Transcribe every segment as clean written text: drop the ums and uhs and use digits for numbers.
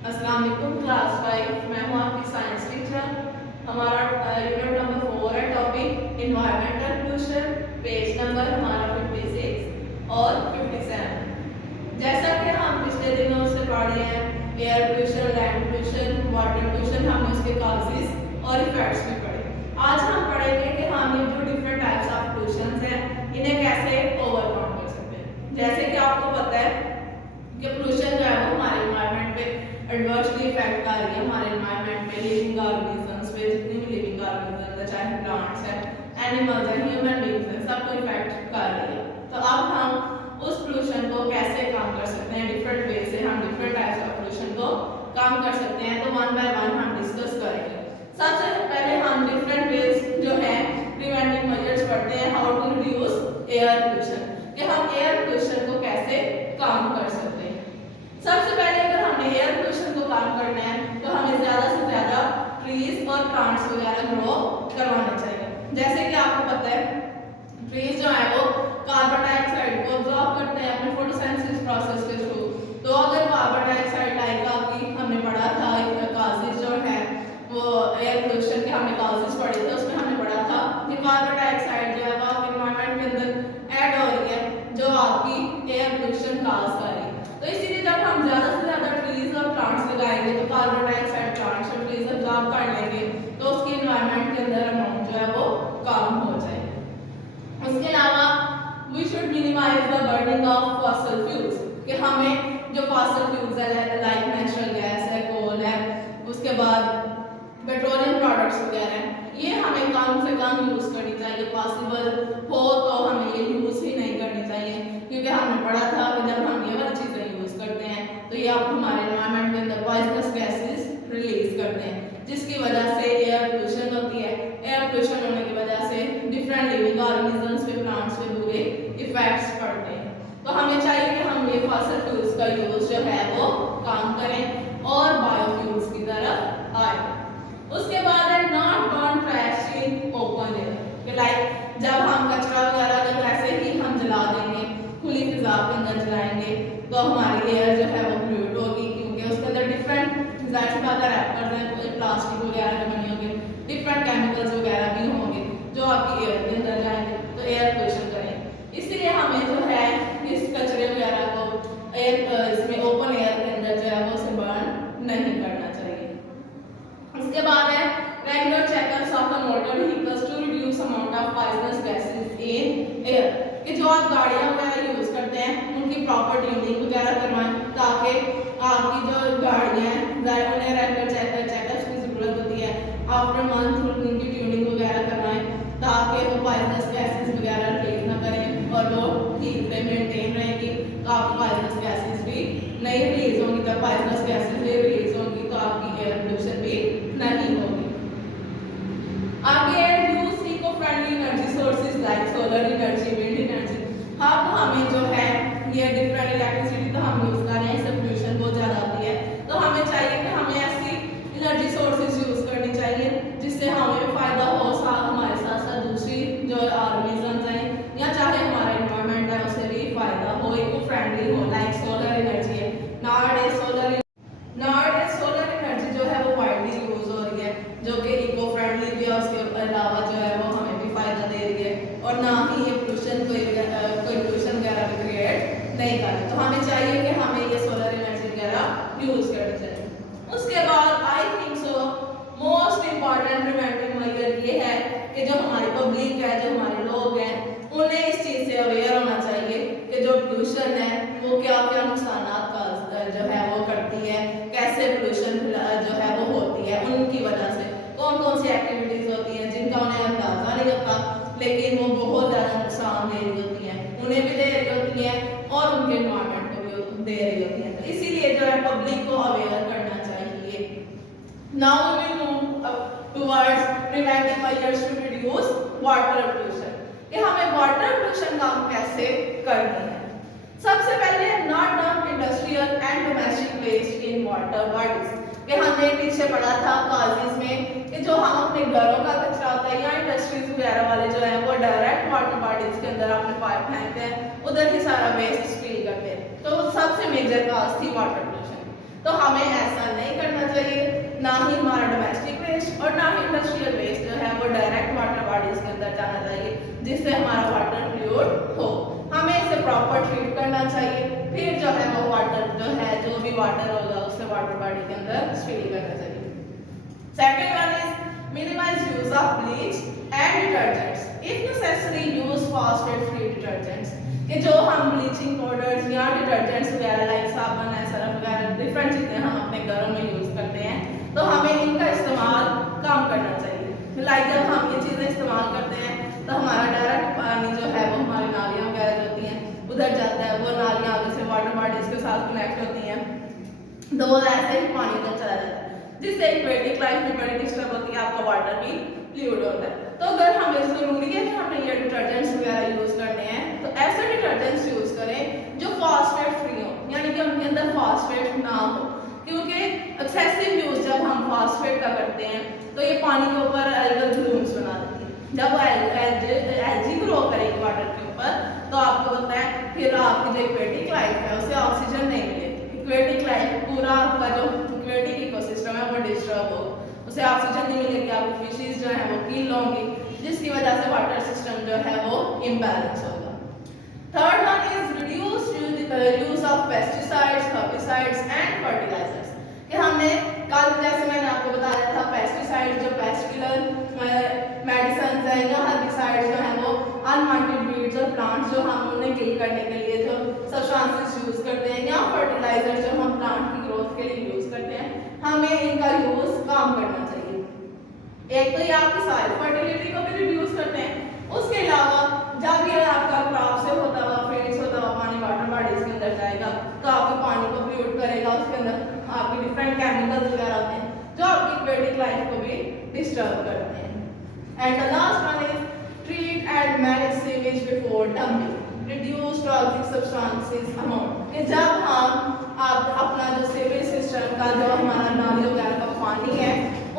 अस्सलाम वालेकुम क्लास 5। मैं हूँ आपकी साइंस टीचर। हमारा यूनिट नंबर 4 है, topic environmental pollution. Page number हमारा 56 और 57। जैसा कि हम पिछले दिनों से पढ़े हैं, air pollution, land pollution, water pollution, हमने उसके कॉजेस और इफेक्ट्स भी पढ़े। आज हम पढ़ेंगे कि हम ये जो डिफरेंट टाइप्स ऑफ पोल्यूशन हैं इन्हें कैसे ओवरकम कर सकते हैं। जैसे कि आपको पता है कि पोल्यूशन जो है वो हमारे इन्वायरमेंट पे एडवर्सली इफेक्ट कर रही है, हमारे इन्वायरमेंट पे, लिविंग ऑर्गेनिजम्स पे, जितने भी लिविंग ऑर्गेनिजम्स है, चाहे प्लांट्स है, एनिमल्स है, ह्यूमन बीइंग्स है, सबको इफेक्ट कर रही है। तो अब हम उस पोल्यूशन को कैसे कम कर सकते हैं, डिफरेंट वे से हम डिफरेंट टाइप्स ऑफ पोल्यूशन को कम कर सकते हैं। तो वन बाय वन हम डिस्कस करेंगे। सबसे पहले हम डिफरेंट वेज जो है प्रिवेंटिव मेजर्स पढ़ते हैं, how to reduce air pollution, कि हम एयर पोल्यूशन को कैसे कम कर सकते हैं। सबसे पहले अगर हमने एयर पोल्यूशन को कम करना है तो हमें ज़्यादा से ज़्यादा ट्रीज और प्लांट्स वगैरह ग्रो करवाने चाहिए। जैसे कि आपको पता है ट्रीज जो है वो कार्बन डाइऑक्साइड को अब्जॉर्ब करते हैं अपने फोटोसिंथेसिस प्रोसेस के थ्रू। तो अगर कार्बन डाइऑक्साइड लाइका की हमने पढ़ा था काजेस जो है वो एयर पोल्यूशन के हमने काजेस पढ़े थे, उसमें हमने पढ़ा था कि कार्बन डाइऑक्साइड जो है वो आपके एनवायरनमेंट के अंदर ऐड हो रही है जो आपकी एयर पोल्यूशन काज कर रही है। तो इसीलिए जब हम ज़्यादा से ज़्यादा ट्रीज और प्लांट्स लगाएंगे तो कार्बन डाइऑक्साइड प्लांट्स और ट्रीज अब्जॉर्ब कर लेंगे तो उसके एनवायरनमेंट के अंदर अमाउंट जो है वो कम हो जाएगी। उसके अलावा we should minimise the burning of fossil fuels, कि हमें जो फॉसिल फ्यूल्स है लाइक नेचुरल गैस है, कोल है, उसके बाद पेट्रोलियम प्रोडक्ट्स वगैरह हैं, ये हमें कम से कम यूज़ करनी चाहिए। पॉसिबल हो तो हमें ये यूज़ ही नहीं करनी चाहिए, क्योंकि हमने पढ़ा था कि जब हम ये वाली चीज़ें यूज़ करते हैं तो ये आप हमारे एनवायरनमेंट के अंदर पॉइजनस गैसेस रिलीज करते हैं, जिसकी वजह से एयर पोल्यूशन होती है। एयर पोल्यूशन होने की वजह से डिफरेंट लिविंग ऑर्गेनिजम्स पे, प्लांट्स पे बुरे इफेक्ट्स पड़ते हैं। तो हमें चाहिए कि हम ये फॉसिल फ्यूल्स का यूज़ जो है वो कम करें और बायोफ्यूल्स की तरफ आए। उसके बाद है not burn trash in open air, कि लाइक जब हम कचरा वगैरह अगर वैसे ही हम जला देंगे, खुली फिजा के अंदर जलाएंगे तो हमारी एयर जो है वो पोल्यूट होगी, क्योंकि उसके अंदर डिफरेंट रैपर्स हैं, प्लास्टिक वगैरह के बने होंगे, डिफरेंट केमिकल्स वगैरह भी होंगे जो आपकी एयर के अंदर जाएंगे तो एयर पोल्यूशन करेंगे। इसलिए हमें जो है इस कचरे वगैरह को इसमें ओपन एयर के अंदर जो है वो उसे बर्न नहीं करना चाहिए। उसके बाद है regular checkups of the motor vehicles to reduce amount of poisonous gases in air, कि जो आप गाड़ियाँ वगैरह यूज़ करते हैं उनकी प्रॉपर ट्यूनिंग वगैरह करवाएं, ताकि आपकी जो गाड़ियाँ हैं उन्हें रेगुलर चेकअप्स की ज़रूरत होती है। आफ्टर मंथ उनकी ट्यूनिंग वगैरह करवाएं ताकि वो पॉइजनस गैसेस वगैरह रिलीज ना करें और वो ठीक से मेंटेन रहेंगी, तो आपकी पॉइजनस गैसेस भी नहीं रिलीज होंगी। जब पॉइजनस गैसेस भी रिलीज होंगी तो आपकी एयर पोल्यूशन भी नहीं होगी। आगे use eco friendly energy sources like solar energy, wind energy. अब हमें जो है ये डिफरेंट इलेक्ट्रिसिटी तो हम यूज़ कर रहे हैं, इससे पोल्यूशन बहुत ज़्यादा आती है, तो हमें चाहिए कि हमें ऐसी एनर्जी सोर्सेज यूज़ करनी चाहिए जिससे हमें भी फ़ायदा हो, साथ हमारे साथ साथ दूसरी जो ऑर्गेनिजम्स हैं या चाहे हमारा एनवायरनमेंट है उसे भी फ़ायदा हो, इको फ्रेंडली हो। लाइक सोलर एनर्जी है, नॉट सोलर एनर्जी जो है वो वाइडली यूज़ हो रही है, जो कि इको फ्रेंडली भी है, उसके अलावा जो है वो हमें भी फ़ायदा दे रही है और ना ही ये पोल्यूशन कोई पोल्यूशन वगैरह भी क्रिएट नहीं कर रही। तो हमें चाहिए कि हमें ये सोलर एनर्जी वगैरह यूज़ करनी चाहिए। उसके बाद I think so most important preventive measure ये है कि जो हमारी पब्लिक है, जो हमारे लोग हैं, उन्हें इस चीज़ से अवेयर होना चाहिए कि जो पोल्यूशन है वो क्या क्या नुकसान का जो है वो करती है, कैसे पोल्यूशन जो है वो होती है, उनकी वजह से कौन कौन सी एक्टिविटीज़ होती हैं जिनका उन्हें अंदाज़ा नहीं होता, लेकिन वो बहुत ज़्यादा नुकसान दे रही होती हैं, उन्हें भी दे रही होती हैं और उनके एनवायरनमेंट को भी दे रही होती हैं। तो इसीलिए जो है पब्लिक को अवेयर करना चाहिए। Now we move towards preventive measures to reduce water pollution, कि हमें वाटर पोल्यूशन कम कैसे करनी है। सबसे पहले not dump industrial and domestic waste in water bodies, कि हमने पीछे पढ़ा था कॉलेज में कि जो हम अपने घरों का कचरा होता है या इंडस्ट्रीज वगैरह वाले जो है वो डायरेक्ट वाटर बॉडीज के अंदर अपने पाइप फेंकते हैं, उधर ही सारा वेस्ट स्पिल करते हैं, तो सबसे मेजर कॉज थी वाटर पोल्यूशन। तो हमें ऐसा ना ही हमारा डोमेस्टिक वेस्ट और ना ही इंडस्ट्रियल वेस्ट जो है वो डायरेक्ट वाटर बॉडीज के अंदर जाना चाहिए, जिससे हमारा वाटर प्योर हो। हमें इसे प्रॉपर ट्रीट करना चाहिए, फिर जो है वो वाटर जो है, जो भी वाटर होगा उसे वाटर बॉडी के अंदर स्पिल करना चाहिए। Second one is minimise use of bleach and detergents, if necessary use phosphate free detergents, कि जो हम ब्लीचिंग पाउडर्स या डिटर्जेंट्स वगैरह लाइक साबुन है, सर्फ वगैरह डिफरेंट चीज़ें हम अपने घरों में यूज़ करते हैं, तो हमें इनका इस्तेमाल कम करना चाहिए। लाइक जब हम ये चीज़ें इस्तेमाल करते हैं तो हमारा डायरेक्ट पानी जो है वो हमारी नालियाँ वगैरह होती हैं उधर जाता है, वो नालियाँ आगे से वाटर बॉडीज के साथ कनेक्ट होती हैं, तो वो ऐसे ही पानी उधर चला जाता है, जिससे एक्वेटिक लाइफ भी बड़ी डिस्टर्ब होती है, आपका वाटर भी प्यूर्ड होता है। तो अगर हमें ज़रूरी है कि हमने ये डिटर्जेंट्स वगैरह यूज़ करने हैं, तो ऐसे डिटर्जेंट्स यूज़ करें जो फॉस्फेट फ्री हो, यानी कि उनके अंदर फॉस्फेट ना हो, क्योंकि एक्सेसिव यूज़ जब हम फॉस्फेट का करते हैं तो ये पानी के ऊपर एल्गल ब्लूम्स बना देती है। जब वो एल्जी ग्रो करेगी वाटर के ऊपर, तो आपको पता है फिर आपकी जो एक्वेटिक लाइफ है उसे ऑक्सीजन नहीं मिलेगी, एक्वेटिक लाइफ पूरा आपका जो एक्वेटिक इकोसिस्टम है वो डिस्टर्ब हो, उसे ऑक्सीजन नहीं मिलेगी, आपकी फिशेज जो है वो किल होंगी, जिसकी वजह से वाटर सिस्टम जो है वो इम्बैलेंस होगा। Third one is reduce use of pesticides, herbicides and fertilisers, कि हमने कल जैसे मैंने आपको बताया था पेस्टिसाइड्स जो पेस्ट किलर मेडिसिन है, या हर्बिसाइड्स जो है वो अनवांटेड वीड्स और प्लांट्स जो हम उन्हें किल करने के लिए जो सब्सटेंसेस यूज करते हैं, या फर्टिलाइजर जो हम प्लांट की ग्रोथ के लिए यूज करते हैं, हमें इनका यूज कम करना चाहिए। एक तो ये आपकी सॉइल फर्टिलिटी को भी रिड्यूस करते हैं, उसके अलावा जब ये आपका क्रॉप से होता हुआ फीड्स होता हुआ पानी वाटर बॉडीज के अंदर जाएगा तो आपके पानी को पोल्यूट करेगा, उसके अंदर आपके डिफरेंट केमिकल्स वगैरह होते हैं जो आपकी एक्वेटिक लाइफ को भी डिस्टर्ब करते हैं। And the last one is treat and manage sewage before dumping, reduce toxic substances amount, कि जब हम आप अपना जो सीवेज सिस्टम का जो हमारा नाली वगैरह का पानी है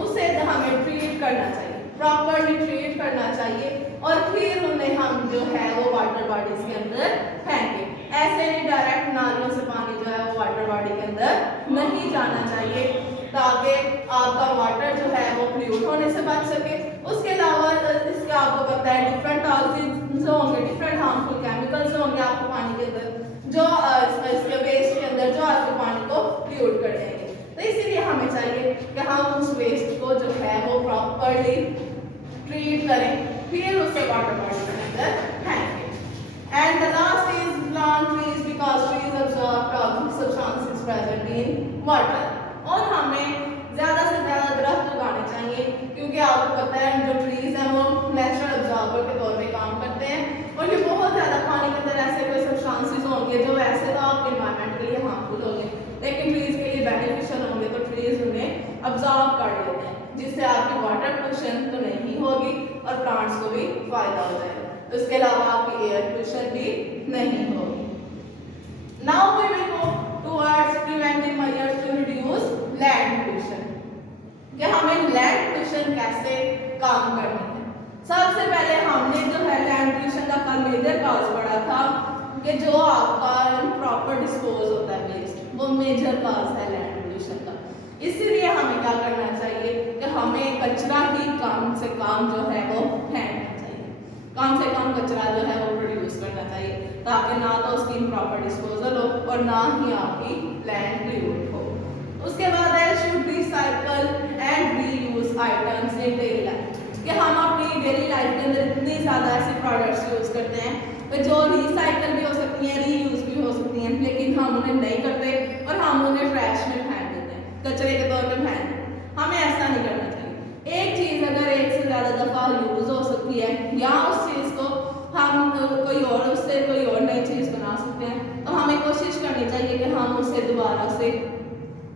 उसे हमें ट्रीट करना चाहिए, प्रॉपरली ट्रीट करना चाहिए, और फिर उन्हें हम जो है वो वाटर बॉडीज के अंदर फेंकें। ऐसे नहीं डायरेक्ट नालियों से पानी जो है वो वाटर बॉडी के अंदर नहीं जाना चाहिए, ताकि आपका वाटर जो है वो पोल्यूट होने से बच सके। उसके अलावा इसका आपको पता है डिफरेंट टॉक्सिन्स होंगे, डिफरेंट हार्मफुल केमिकल्स होंगे आपके पानी के अंदर, जो इसके वेस्ट के अंदर जो आपके पानी को पोल्यूट कर देंगे। तो इसीलिए हमें चाहिए कि हम उस वेस्ट को जो है वो प्रॉपरली ट्रीट करें, फिर उसे वाटर बॉडी के अंदर फेंकें। And the last is plant trees because trees absorb toxic substances present in water, और हमें ज़्यादा से ज़्यादा दरख्त उगाने चाहिए, क्योंकि आपको पता है जो ट्रीज हैं वो नेचुरल अब्जॉर्बर के तौर पे काम करते हैं, और ये बहुत ज़्यादा पानी के अंदर ऐसे कोई सब्सटेंसेस होंगे जो वैसे तो आपके एनवायरनमेंट के लिए हार्मफुल होंगे, लेकिन ट्रीज के लिए बेनिफिशियल होंगे, तो ट्रीज उन्हें अब्जॉर्ब कर लेते हैं, जिससे आपकी वाटर पोल्यूशन तो नहीं होगी और प्लांट्स को भी फायदा हो जाएगा। तो इसके अलावा आपकी एयर पोल्यूशन भी नहीं होगी। Now we will go towards preventive measures to reduce land pollution, कि हमें लैंड पोल्यूशन कैसे काम करनी है। सबसे पहले हमने जो है लैंड पोल्यूशन का कल मेजर काज पढ़ा था कि जो आपका प्रॉपर डिस्पोज होता है वेस्ट, वो मेजर काज है लैंड पोल्यूशन का। इसीलिए हमें क्या करना चाहिए कि हमें कचरा ही कम से कम जो है वो फेंकना चाहिए, कम से कम कचरा जो है वो प्रोड्यूस करना चाहिए, ताकि ना तो उसकी प्रॉपर डिस्पोजल हो और ना ही आपकी लैंड पोल्यूट हो। उसके बाद है should recycle and reuse items in daily life, कि हम अपनी डेली लाइफ के अंदर इतनी ज़्यादा ऐसे प्रोडक्ट्स यूज़ करते हैं तो जो रिसाइकल भी हो सकती हैं, रीयूज भी हो सकती हैं, लेकिन हम उन्हें नहीं करते और हम उन्हें ट्रैश में फेंक देते हैं, कचरे के तौर पे फेंक देते हैं। हमें ऐसा नहीं करना चाहिए। एक चीज़ अगर एक से ज़्यादा दफ़ा यूज़ हो सकती है, या उस चीज़ को हम कोई और उससे कोई और नई चीज़ बना सकते हैं, तो हमें कोशिश करनी चाहिए कि हम उसे दोबारा से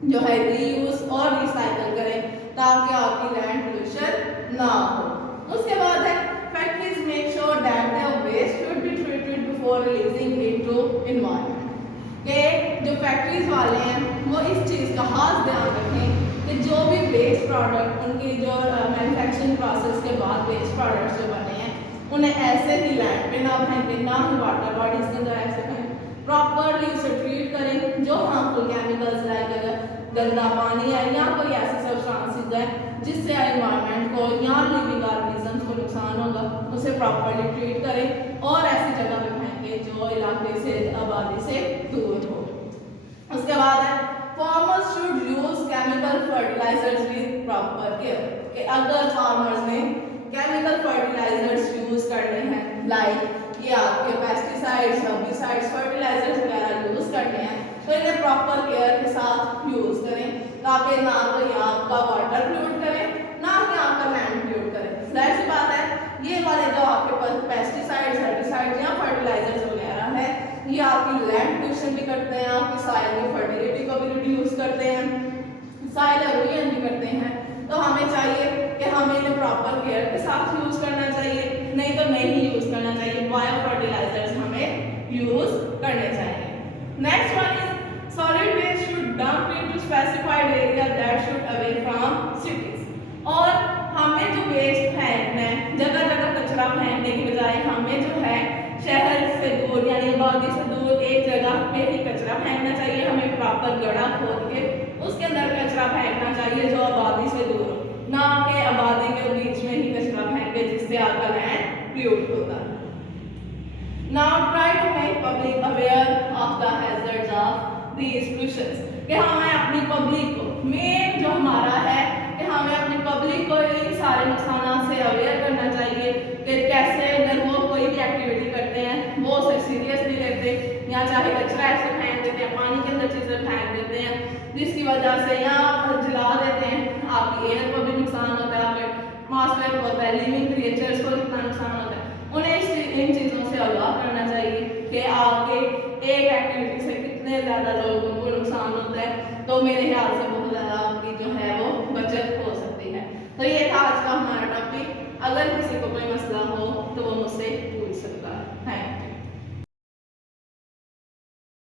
जो है रीयूज और रिसाइकल करें, ताकि आपकी लैंड पोल्यूशन ना हो। उसके बाद है factories make sure that their waste should be treated before releasing into environment, कि जो फैक्ट्रीज वाले हैं वो इस चीज़ का खास ध्यान रखें कि जो भी वेस्ट प्रोडक्ट उनकी जो मैन्युफैक्चरिंग प्रोसेस के बाद वेस्ट प्रोडक्ट्स जो बने हैं उन्हें ऐसे ही लैंड पे ना फेंकें, ना ही वाटर बॉडीज के अंदर ऐसे फेंकें, प्रॉपरली उसे ट्रीट करें। जो हार्मफुल केमिकल्स लाइक अगर गंदा पानी है या कोई ऐसी सब्सटेंसेस है जिससे एनवायरनमेंट को या लिविंग ऑर्गेनिजम्स को नुकसान होगा, उसे प्रॉपर्ली ट्रीट करें और ऐसी जगह पे फेंके जो इलाके से आबादी से दूर हो। उसके बाद है farmers should use chemical fertilisers with proper care, कि अगर फार्मर्स ने केमिकल फर्टिलाइजर्स यूज करने हैं लाइक ये आपके पेस्टिसाइड्स, हर्बिसाइड्स, फर्टिलाइजर्स वगैरह यूज करने हैं तो इन्हें प्रॉपर केयर के साथ यूज करें ताकि ना तो ये आपका वाटर पोल्यूट करे ना ही आपका लैंड पोल्यूट करे। जाहिर सी बात है ये वाले जो आपके पास पेस्टिसाइड्स, हर्बिसाइड्स या फर्टिलाइजर्स वगैरह है ये आपकी लैंड पोल्यूशन भी करते हैं, आपकी सॉइल की फर्टिलिटी को भी रिड्यूस करते हैं, सॉइल एरोजन भी करते हैं। तो हमें चाहिए कि हमें इन्हें प्रॉपर केयर के साथ यूज करना चाहिए, नहीं तो नहीं यूज करना चाहिए। बायो फर्टिलाइजर्स हमें यूज करने चाहिए। Next one is solid waste should dump into specified area that should away from cities, और हमें जो वेस्ट फेंकना है जगह जगह कचरा फेंकने की बजाय हमें जो है शहर से दूर यानी आबादी से दूर एक जगह पे ही कचरा फेंकना चाहिए। हमें प्रॉपर गड्ढा खोद के उसके अंदर कचरा फेंकना चाहिए जो आबादी से दूर हो, ना कि आबादी के बीच में ही कचरा फेंके जिससे आपका लैंड पोल्यूट होता है। Now try to make public aware of the hazards of these pollutions, कि हमें अपनी पब्लिक को मेन जो हमारा है कि हमें अपनी पब्लिक को इन सारे नुकसानों से अवेयर करना चाहिए कि कैसे अगर वो कोई भी एक्टिविटी करते हैं वो उसे सीरियसली लेते या चाहे कचरा ऐसे फेंक देते हैं, पानी के अंदर चीज़ें फेंक देते हैं जिसकी वजह से या जला देते हैं, आपकी एयर को भी नुकसान होता है, आपके एटमॉस्फेयर को होता है, लिविंग क्रिएचर्स को कितना नुकसान होता है। उन्हें इन चीज़ों से अवगत करना चाहिए कि आपके एक एक्टिविटी से कितने ज़्यादा लोगों को नुकसान होता है। तो मेरे ख्याल से बहुत ज़्यादा आपकी जो है वो बचत हो सकती है। तो ये था आज का हमारा टॉपिक। अगर किसी को कोई मसला हो तो वो मुझसे पूछ सकता है।